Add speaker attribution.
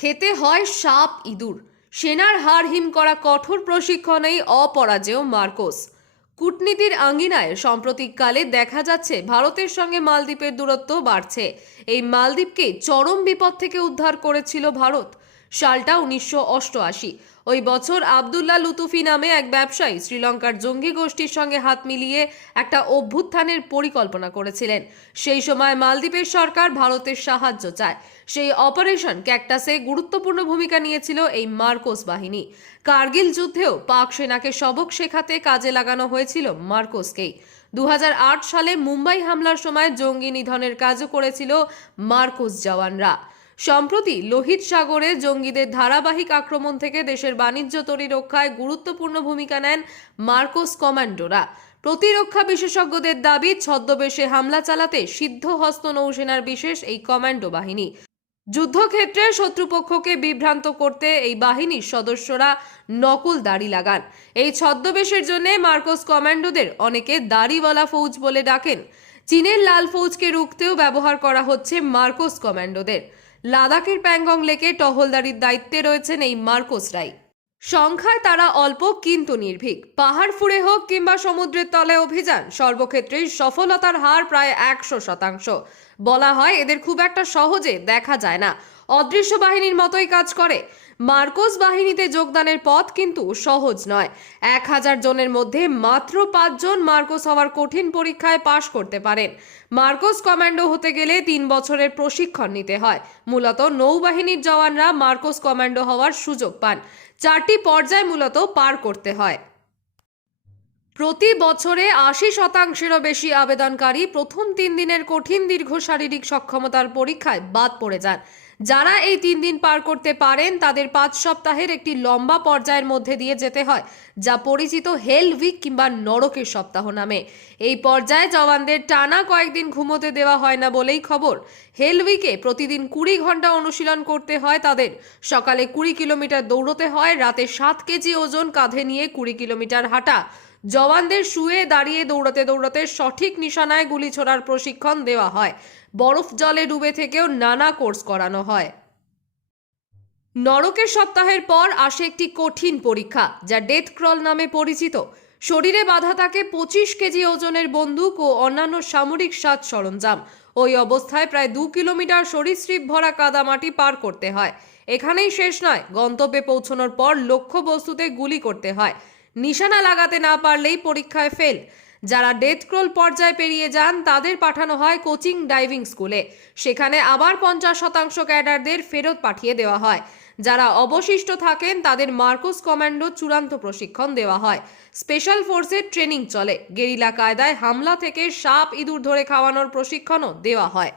Speaker 1: খেতে হয় সাপ ইঁদুর। সেনার হার হিম করা কঠোর প্রশিক্ষণেই অপরাজেয় মার্কোস। কূটনীতির আঙ্গিনায় সাম্প্রতিককালে দেখা যাচ্ছে ভারতের সঙ্গে মালদ্বীপের দূরত্ব বাড়ছে। এই মালদ্বীপকে চরম বিপদ থেকে উদ্ধার করেছিল ভারত। সালটা উনিশশো অষ্টআশি। ওই বছর আবদুল্লাহ লুতুফি নামে এক ব্যবসায়ী শ্রীলঙ্কার জঙ্গি গোষ্ঠীর সঙ্গে হাত মিলিয়ে একটা অভ্যুত্থানের পরিকল্পনা করেছিলেন। সেই সময় মালদ্বীপের সরকার ভারতের সাহায্য চায়। সেই অপারেশন ক্যাকটাসে গুরুত্বপূর্ণ ভূমিকা নিয়েছিল এই মার্কোস বাহিনী। কার্গিল যুদ্ধেও পাক সেনাকে সবক শেখাতে কাজে লাগানো হয়েছিল মার্কোসকেই। দু হাজার আট সালে মুম্বাই হামলার সময় জঙ্গি নিধনের কাজও করেছিল মার্কোস জওয়ানরা। সম্প্রতি লোহিত সাগরে জঙ্গিদের ধারাবাহিক আক্রমণ থেকে দেশের বাণিজ্য তরি রক্ষায় গুরুত্বপূর্ণ ভূমিকা নেন মার্কোস কমান্ডোরা। প্রতিরক্ষা বিশেষজ্ঞদের দাবি, ছদ্মবেশে হামলা চালাতে সিদ্ধহস্ত নৌসেনার বিশেষ এই কমান্ডো বাহিনী। যুদ্ধক্ষেত্রে শত্রুপক্ষকে বিভ্রান্ত করতে এই বাহিনীর সদস্যরা নকল দাড়ি লাগান। এই ছদ্মবেশের জন্য মার্কোস কমান্ডোদের অনেকে দাড়িওয়ালা ফৌজ বলে ডাকেন। চীনের লাল ফৌজকে রুখতেও ব্যবহার করা হচ্ছে মার্কোস কমান্ডোদের। লাদাখের প্যাংগং লেকে টহলদারির দায়িত্বে রয়েছেন এই মার্কোস রাই। সংখ্যায় তারা অল্প কিন্তু নির্ভীক। পাহাড় ফুড়ে হোক কিংবা সমুদ্রের তলে অভিযান, সর্বক্ষেত্রেই সফলতার হার প্রায় একশো শতাংশ। বলা হয় এদের খুব একটা সহজে দেখা যায় না। অদৃশ্য বাহিনীর মতোই কাজ করে। মার্কোস বাহিনীতে যোগদানের পথ কিন্তু সহজ নয়। এক হাজার জনের মধ্যে মাত্র পাঁচজন মার্কোস হওয়ার কঠিন পরীক্ষায় পাশ করতে পারেন। মার্কোস কমান্ডো হতে গেলে তিন বছরের প্রশিক্ষণ নিতে হয়। মূলত নৌবাহিনীর জওয়ানরা মার্কোস কমান্ডো হওয়ার সুযোগ পান। চারটি পর্যায় মূলত পার করতে হয়। প্রতি বছরে আশি শতাংশেরও বেশি আবেদনকারী প্রথম তিন দিনের কঠিন দীর্ঘ শারীরিক সক্ষমতার পরীক্ষায় বাদ পড়ে যান। যারা এই তিন দিন পার করতে পারেন, তাদের পাঁচ সপ্তাহের একটি লম্বা পর্যায়ের মধ্যে দিয়ে যেতে হয়, যা পরিচিত হেল উইক কিংবা নরকের সপ্তাহ নামে। এই পর্যায়ে জওয়ানদের টানা কয়েকদিন ঘুমোতে দেওয়া হয় না বলেই খবর। হেল উইকে প্রতিদিন কুড়ি ঘণ্টা অনুশীলন করতে হয় তাদের। সকালে কুড়ি কিলোমিটার দৌড়তে হয়, রাতে সাত কেজি ওজন কাঁধে নিয়ে কুড়ি কিলোমিটার হাঁটা। জওয়ানদের শুয়ে দাঁড়িয়ে দৌড়াতে দৌড়াতে সঠিক নিশানায় গুলি ছোড়ার প্রশিক্ষণ দেওয়া হয়। বরফ জলে ডুবে থেকেও নানা কোর্স করানো হয়। নরকের সপ্তাহের পর আসে একটি কঠিন পরীক্ষা, যা ডেথ ক্রল নামে পরিচিত। শরীরে বাধা থাকে পঁচিশ কেজি ওজনের বন্দুক ও অন্যান্য সামরিক সাজ সরঞ্জাম। ওই অবস্থায় প্রায় দু কিলোমিটার সরীসৃপ ভরা কাদামাটি পার করতে হয়। এখানেই শেষ নয়, গন্তব্যে পৌঁছানোর পর লক্ষ্য বস্তুতে গুলি করতে হয়। নিশানা লাগাতে না পারলেই পরীক্ষায় ফেল। যারা ডেথ ক্রোল পর্যায়ে পেরিয়ে যান, তাদের পাঠানো হয় কোচিং ডাইভিং স্কুলে। সেখানে আবার পঞ্চাশ শতাংশ ক্যাডারদের ফেরত পাঠিয়ে দেওয়া হয়। যারা অবশিষ্ট থাকেন, তাদের মার্কোস কমান্ডো চূড়ান্ত প্রশিক্ষণ দেওয়া হয়। স্পেশাল ফোর্সের ট্রেনিং চলে। গেরিলা কায়দায় হামলা থেকে সাপ ইঁদুর ধরে খাওয়ানোর প্রশিক্ষণও দেওয়া হয়।